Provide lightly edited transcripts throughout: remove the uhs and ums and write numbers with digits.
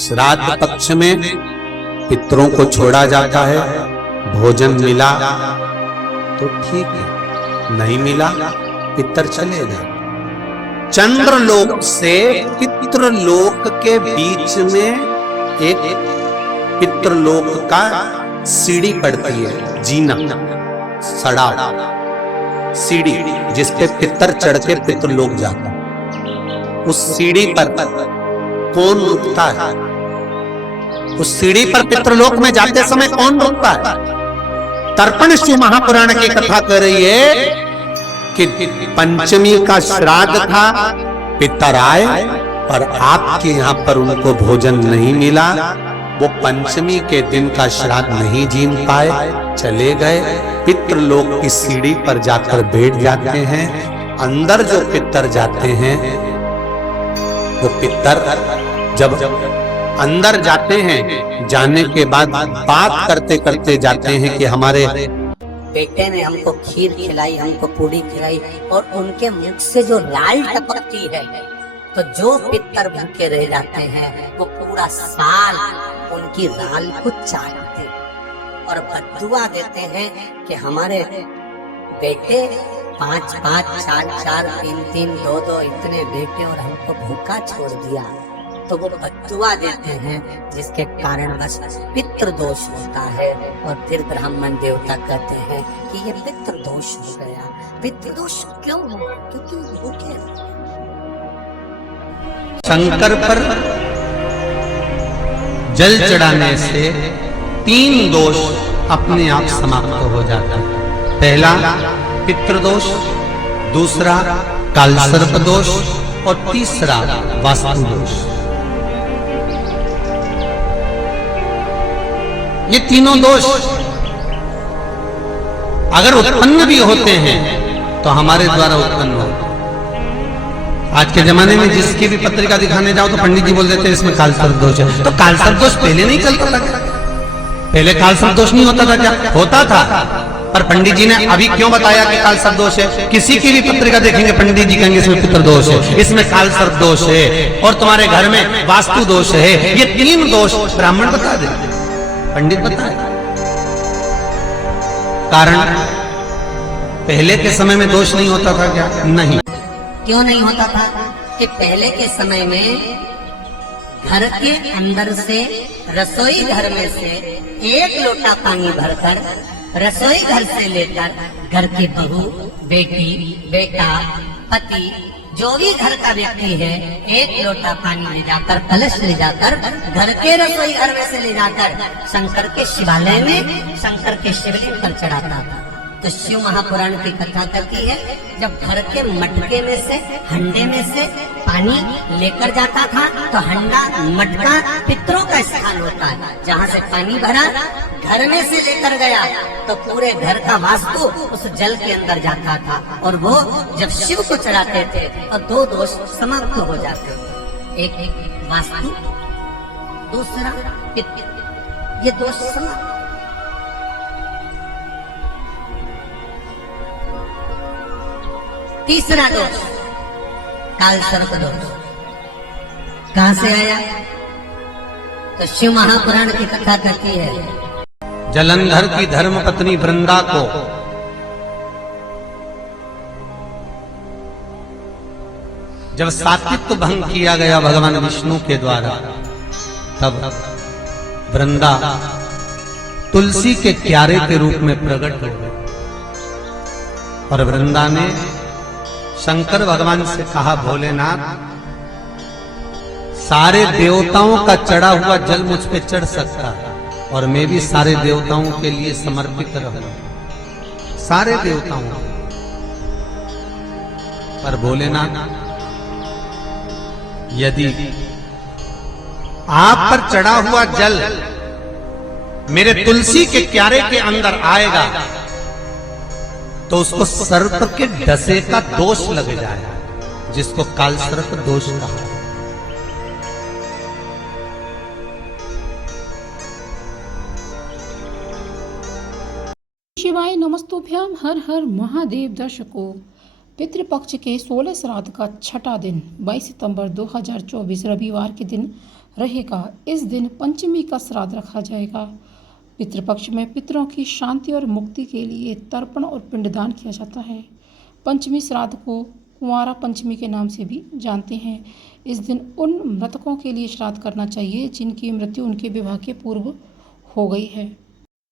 श्राद्ध पक्ष में पितरों को छोड़ा जाता है, भोजन मिला तो ठीक है, नहीं मिला पितर चले गए। चंद्रलोक से पितृलोक के बीच में एक पितृलोक का सीढ़ी पड़ती है, जीना सड़ा सीढ़ी जिसपे पितर चढ़ के पितृलोक जाता। उस सीढ़ी पर कौन रुकता है? उस सीढ़ी पर पितृलोक में जाते समय कौन रुकता है? तर्पण शिव महापुराण की कथा कर रही है कि पंचमी का श्राद्ध था, पितर आए पर आपके यहाँ पर उनको भोजन नहीं मिला, वो पंचमी के दिन का श्राद्ध नहीं जीन पाए, चले गए। पितृलोक की सीढ़ी पर जाकर बैठ जाते हैं। अंदर जो पितर जाते हैं, वो पितर जब अंदर जाते हैं, जाने के बाद बात करते करते जाते हैं कि हमारे बेटे ने हमको खीर खिलाई, हमको पूरी खिलाई, और उनके मुख से जो लाल टपकती है, तो जो पितर भूखे रह जाते हैं वो पूरा साल उनकी लाल को चाटते और बद्दुआ देते हैं कि हमारे बेटे 5-5, 4-4, 3-3, 2-2 इतने बेटे और हमको भूखा छोड़ दिया। तो वो बद्दुआ देते हैं, जिसके कारण बस पितृ दोष होता है। और फिर ब्राह्मण देवता कहते हैं कि ये पितृ दोष हो गया। पितृ दोष क्यों हुआ? क्योंकि भूखे। शंकर पर जल चढ़ाने से 3 दोष अपने आप समाप्त हो जाता है। पहला पितृदोष, दूसरा कालसर्प दोष और तीसरा वास्तु दोष। ये तीनों दोष अगर उत्पन्न भी होते हैं तो हमारे द्वारा उत्पन्न होते। आज के जमाने में जिसकी भी पत्रिका दिखाने जाओ तो पंडित जी बोल देते हैं इसमें कालसर्प दोष है। तो कालसर्प दोष पहले नहीं चलता था क्या? पहले कालसर्प दोष नहीं होता था क्या? होता था, पर पंडित जी ने अभी क्यों बताया कि कालसर्प दोष है? किसी की भी पत्रिका देखेंगे पंडित जी कहेंगे इसमें पितृ दोष है, इसमें कालसर्प दोष है, और तुम्हारे घर में वास्तु दोष है। ये 3 दोष ब्राह्मण बता दे, पंडित बताए। कारण पहले के समय में दोष नहीं होता था क्या? नहीं। क्यों नहीं होता था? कि पहले के समय में घर के अंदर से, रसोई घर में से 1 लोटा पानी भरकर रसोई घर से लेकर घर की बहू, बेटी, बेटा, पति, जो भी घर का व्यक्ति है 1 लोटा पानी ले जाकर, कलश ले जाकर घर के रसोई घर में से ले जाकर शंकर के शिवालय में, शंकर के शिवलिंग पर चढ़ाता था। तो शिव महापुराण की कथा कहती है, जब घर के मटके में से, हंडे में से पानी लेकर जाता था, तो हंडा, मटका पितरों का स्थान होता है। जहाँ से पानी भरा, घर में से लेकर गया, तो पूरे घर का वास्तु उस जल के अंदर जाता था, और वो जब शिव को चढ़ाते थे और 2 दोष समाप्त हो जाते थे। एक वास्तु, दूसरा पितृ, ये दोष समाप्त। तीसरा दोष कालसर्प दोष कहां से आया? तो शिव महापुराण की कथा कहती है, जलंधर की धर्म पत्नी वृंदा को जब सात्वित्व भंग किया गया भगवान विष्णु के द्वारा, तब वृंदा तुलसी के क्यारे के रूप में प्रकट हो गई। और वृंदा ने शंकर भगवान से कहा, भोलेनाथ, सारे देवताओं का चढ़ा हुआ जल मुझ पे चढ़ सकता है, और मैं भी सारे देवताओं के लिए समर्पित रहूं, सारे देवताओं। पर भोलेनाथ, यदि आप पर चढ़ा हुआ जल मेरे तुलसी के क्यारे के अंदर आएगा तो उसको सर्प के डसे का दोष लग जाएगा, जिसको कालसर्प दोष कहा। शिवाय नमस्तुभ्याम। हर हर महादेव। दर्शकों, पितृपक्ष के 16 श्राद्ध का छठा दिन 22 सितंबर 2024 रविवार के दिन रहेगा। इस दिन पंचमी का श्राद्ध रखा जाएगा। पितृपक्ष में पितरों की शांति और मुक्ति के लिए तर्पण और पिंडदान किया जाता है। पंचमी श्राद्ध को कुंवारा पंचमी के नाम से भी जानते हैं। इस दिन उन मृतकों के लिए श्राद्ध करना चाहिए जिनकी मृत्यु उनके विवाह के पूर्व हो गई है।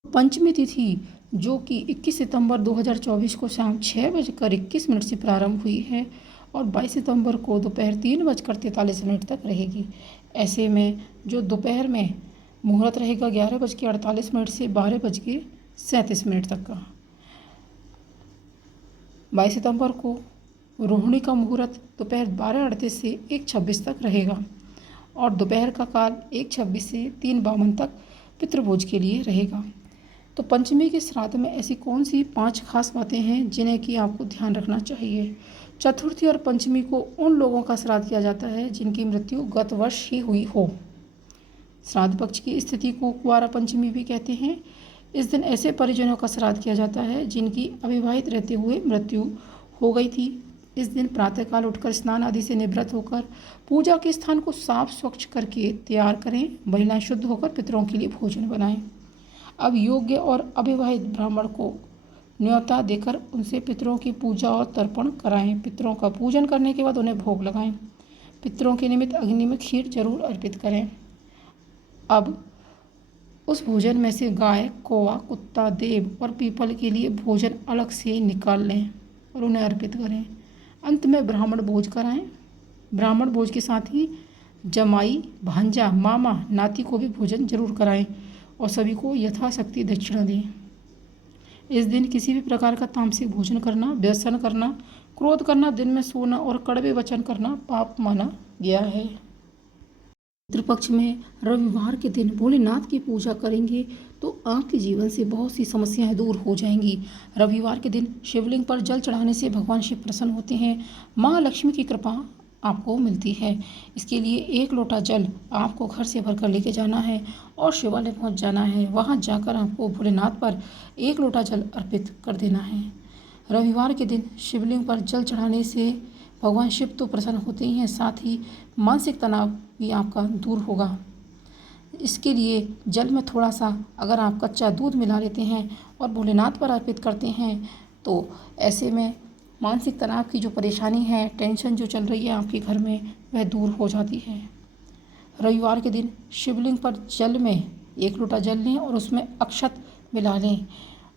पंचमी तिथि जो कि 21 सितंबर 2024 को शाम 6:21 से प्रारंभ हुई है और 22 सितंबर को दोपहर 3:43 तक रहेगी। ऐसे में जो दोपहर में मुहूर्त रहेगा 11:48 से 12:37 तक का। 22 सितंबर को रोहिणी का मुहूर्त दोपहर 12:38 से 1:26 तक रहेगा और दोपहर का काल 1:26 से 3:52 तक पितृभोज के लिए रहेगा। तो पंचमी के श्राद्ध में ऐसी कौन सी 5 खास बातें हैं जिन्हें कि आपको ध्यान रखना चाहिए। चतुर्थी और पंचमी को उन लोगों का श्राद्ध किया जाता है जिनकी मृत्यु गत वर्ष ही हुई हो। श्राद्ध पक्ष की स्थिति को कुंवारा पंचमी भी कहते हैं। इस दिन ऐसे परिजनों का श्राद्ध किया जाता है जिनकी अविवाहित रहते हुए मृत्यु हो गई थी। इस दिन प्रातःकाल उठकर स्नान आदि से निवृत्त होकर पूजा के स्थान को साफ स्वच्छ करके तैयार करें। महिलाएं शुद्ध होकर पितरों के लिए भोजन बनाएं। अब योग्य और अविवाहित ब्राह्मण को न्योता देकर उनसे पितरों की पूजा और तर्पण कराएं। पितरों का पूजन करने के बाद उन्हें भोग लगाएं। पितरों के निमित्त अग्नि में खीर जरूर अर्पित करें। अब उस भोजन में से गाय, कौवा, कुत्ता, देव और पीपल के लिए भोजन अलग से निकाल लें और उन्हें अर्पित करें। अंत में ब्राह्मण भोज कराएं। ब्राह्मण भोज के साथ ही जमाई, भांजा, मामा, नाती को भी भोजन जरूर कराएं और सभी को यथाशक्ति दक्षिणा दें। इस दिन किसी भी प्रकार का तामसिक भोजन करना, व्यसन करना, क्रोध करना, दिन में सोना और कड़वे वचन करना पाप माना गया है। पितृपक्ष में रविवार के दिन भोलेनाथ की पूजा करेंगे तो आपके जीवन से बहुत सी समस्याएं दूर हो जाएंगी। रविवार के दिन शिवलिंग पर जल चढ़ाने से भगवान शिव प्रसन्न होते हैं। माँ लक्ष्मी की कृपा आपको मिलती है। इसके लिए 1 लोटा जल आपको घर से भरकर लेके जाना है और शिवालय पहुंच जाना है। वहां जाकर आपको भोलेनाथ पर 1 लोटा जल अर्पित कर देना है। रविवार के दिन शिवलिंग पर जल चढ़ाने से भगवान शिव तो प्रसन्न होते ही हैं, साथ ही मानसिक तनाव भी आपका दूर होगा। इसके लिए जल में थोड़ा सा अगर आप कच्चा दूध मिला लेते हैं और भोलेनाथ पर अर्पित करते हैं तो ऐसे में मानसिक तनाव की जो परेशानी है, टेंशन जो चल रही है आपके घर में, वह दूर हो जाती है। रविवार के दिन शिवलिंग पर जल में 1 लोटा जल लें और उसमें अक्षत मिला लें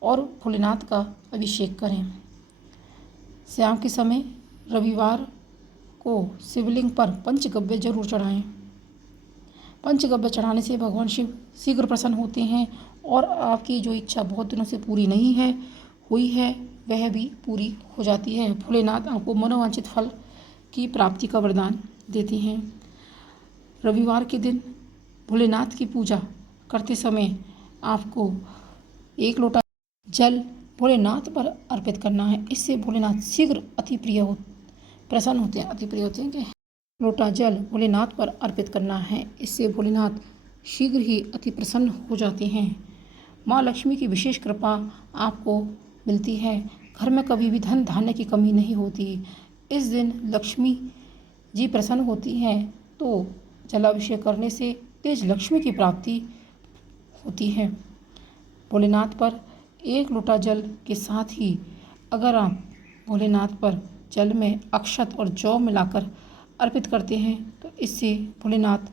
और भोलेनाथ का अभिषेक करें। शाम के समय रविवार को शिवलिंग पर पंचगव्य जरूर चढ़ाएं। पंचगव्य चढ़ाने से भगवान शिव शीघ्र प्रसन्न होते हैं और आपकी जो इच्छा बहुत दिनों से पूरी नहीं है हुई है वह भी पूरी हो जाती है। भोलेनाथ आपको मनोवांछित फल की प्राप्ति का वरदान देते हैं। रविवार के दिन भोलेनाथ की पूजा करते समय आपको 1 लोटा जल भोलेनाथ पर अर्पित करना है। इससे भोलेनाथ शीघ्र प्रसन्न होते हैं। अति प्रिय होते हैं कि लोटा जल भोलेनाथ पर अर्पित करना है। इससे भोलेनाथ शीघ्र ही अति प्रसन्न हो जाते हैं। माँ लक्ष्मी की विशेष कृपा आपको मिलती है। घर में कभी भी धन धान्य की कमी नहीं होती। इस दिन लक्ष्मी जी प्रसन्न होती हैं तो जलाभिषेक करने से तेज लक्ष्मी की प्राप्ति होती है। भोलेनाथ पर 1 लोटा जल के साथ ही अगर आप भोलेनाथ पर जल में अक्षत और जौ मिलाकर अर्पित करते हैं तो इससे भोलेनाथ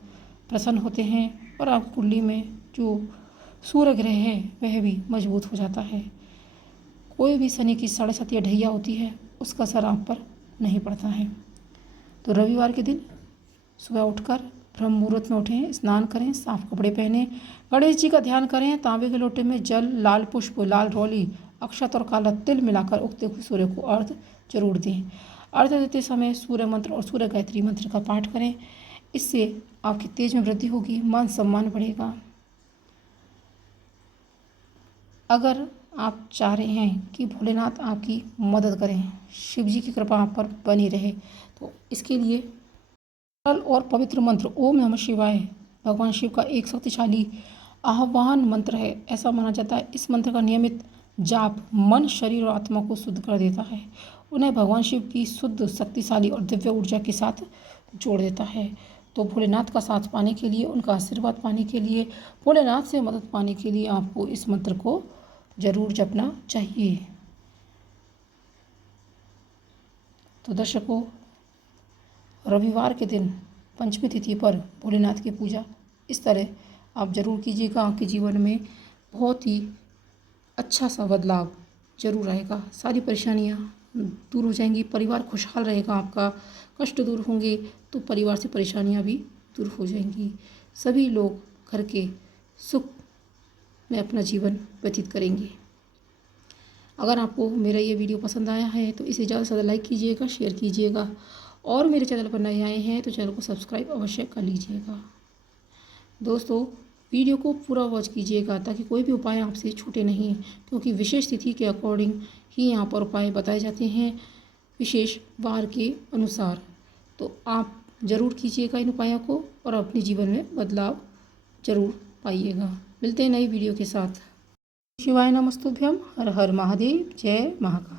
प्रसन्न होते हैं और आप कुंडली में जो सूर्य ग्रह है वह भी मजबूत हो जाता है। कोई भी शनि की 7.5 या ढैया होती है उसका असर आप पर नहीं पड़ता है। तो रविवार के दिन सुबह उठकर ब्रह्म मुहूर्त में उठें, स्नान करें, साफ कपड़े पहने, गणेश जी का ध्यान करें, तांबे के लोटे में जल, लाल पुष्प, लाल रोली, अक्षत और काला तिल मिलाकर उगते हुए सूर्य को अर्घ्य जरूर दें। अर्घ्य देते समय सूर्य मंत्र और सूर्य गायत्री मंत्र का पाठ करें। इससे आपकी तेज में वृद्धि होगी, मान सम्मान बढ़ेगा। अगर आप चाह रहे हैं कि भोलेनाथ आपकी मदद करें, शिव जी की कृपा आप पर बनी रहे, तो इसके लिए सरल और पवित्र मंत्र ओम नमः शिवाय भगवान शिव का एक शक्तिशाली आह्वान मंत्र है। ऐसा माना जाता है इस मंत्र का नियमित जाप मन, शरीर और आत्मा को शुद्ध कर देता है। उन्हें भगवान शिव की शुद्ध, शक्तिशाली और दिव्य ऊर्जा के साथ जोड़ देता है। तो भोलेनाथ का साथ पाने के लिए, उनका आशीर्वाद पाने के लिए, भोलेनाथ से मदद पाने के लिए आपको इस मंत्र को जरूर जपना चाहिए। तो दर्शकों, रविवार के दिन पंचमी तिथि पर भोलेनाथ की पूजा इस तरह आप ज़रूर कीजिएगा। आपके जीवन में बहुत ही अच्छा सा बदलाव जरूर आएगा। सारी परेशानियां दूर हो जाएंगी, परिवार खुशहाल रहेगा, आपका कष्ट दूर होंगे तो परिवार से परेशानियां भी दूर हो जाएंगी। सभी लोग घर के सुख में अपना जीवन व्यतीत करेंगे। अगर आपको मेरा ये वीडियो पसंद आया है तो इसे ज़्यादा से ज़्यादा लाइक कीजिएगा, शेयर कीजिएगा और मेरे चैनल पर नए आए हैं तो चैनल को सब्सक्राइब अवश्य कर लीजिएगा। दोस्तों, वीडियो को पूरा वॉच कीजिएगा ताकि कोई भी उपाय आपसे छूटे नहीं, क्योंकि विशेष तिथि के अकॉर्डिंग ही यहाँ पर उपाय बताए जाते हैं, विशेष वार के अनुसार। तो आप ज़रूर कीजिएगा इन उपायों को और अपने जीवन में बदलाव ज़रूर पाइएगा। मिलते हैं नई वीडियो के साथ। शिवाय नमस्तुभ्यम। हर हर महादेव। जय महाकाल।